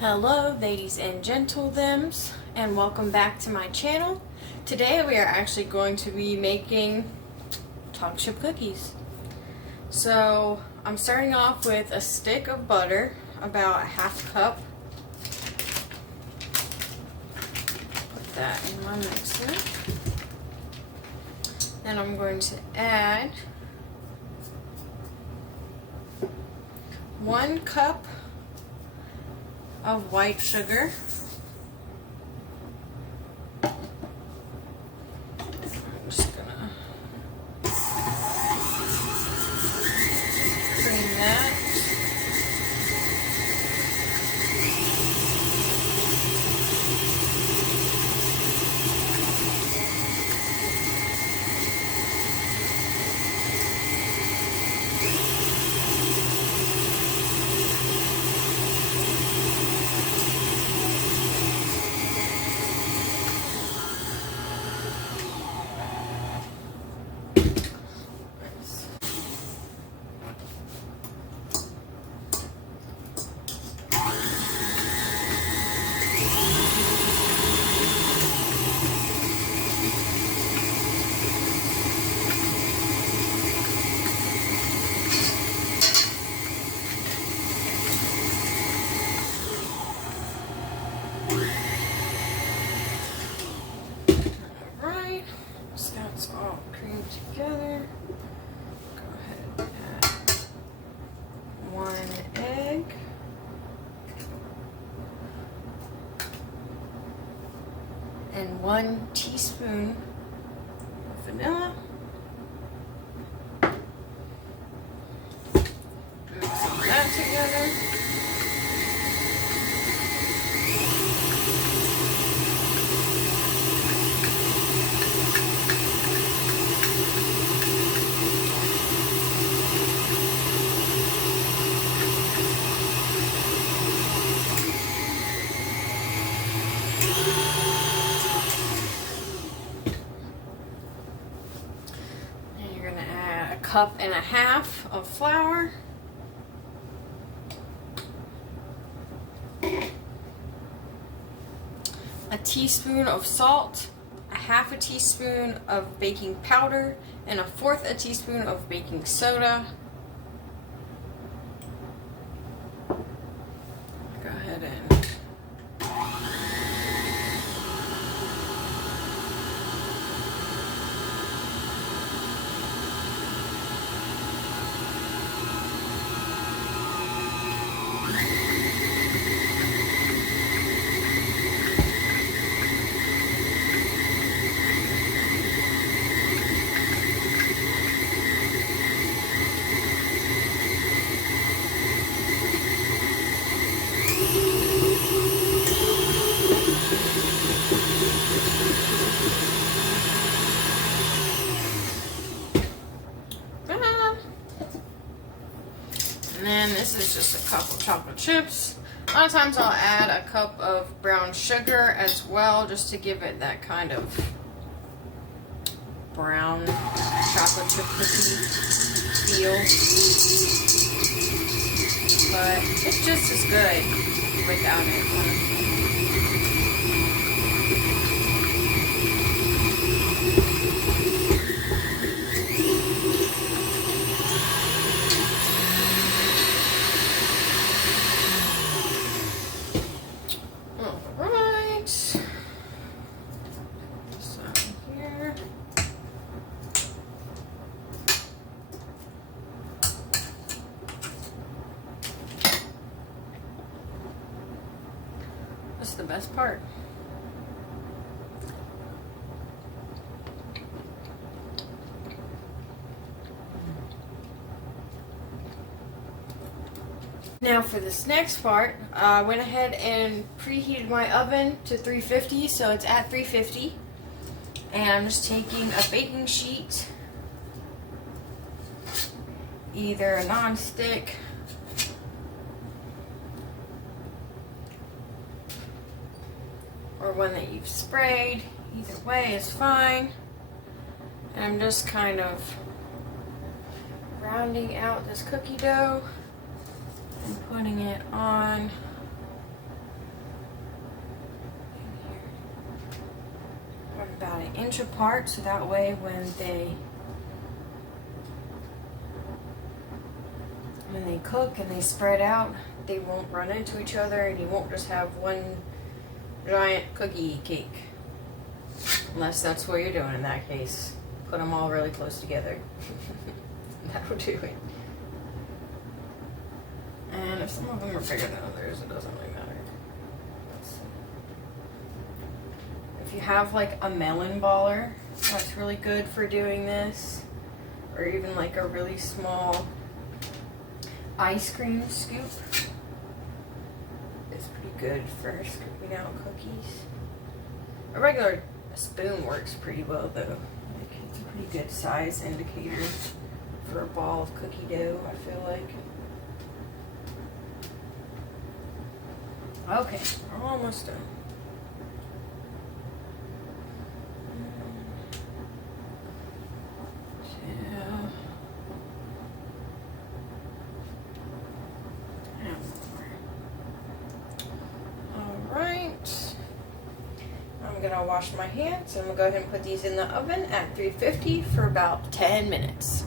Hello ladies and gentlethems, and welcome back to my channel. Today we are actually going to be making chocolate chip cookies. So I'm starting off with a stick of butter, about a half cup. Put that in my mixer. Then I'm going to add 1 cup of white sugar. I'm just gonna cream that. That's all creamed together. Go ahead and add 1 egg. And 1 teaspoon of vanilla. Mix that together. Cup and a half of flour, a teaspoon of salt, a half a teaspoon of baking powder, and a 1/4 a teaspoon of baking soda. Go ahead and And then this is just a cup of chocolate chips. A lot of times I'll add a cup of brown sugar as well, just to give it that kind of brown chocolate chip cookie feel. But it's just as good without it, honestly. That's the best part. Now for this next part, I went ahead and preheated my oven to 350, so it's at 350. And I'm just taking a baking sheet, either a non-stick or one that you've sprayed. Either way is fine. And I'm just kind of rounding out this cookie dough and putting it on about an inch apart, so that way when they cook and they spread out, they won't run into each other, and you won't just have one giant cookie cake. Unless that's what you're doing in that case. Put them all really close together. That'll do it. And if some of them are bigger than others, it doesn't really matter. If you have like a melon baller, that's really good for doing this. Or even like a really small ice cream scoop. It's pretty good for scooping out cookies. A regular spoon works pretty well though. Like, it's a pretty good size indicator for a ball of cookie dough, I feel like. Okay, we're almost done. I'm gonna wash my hands and we'll go ahead and put these in the oven at 350 for about 10 minutes.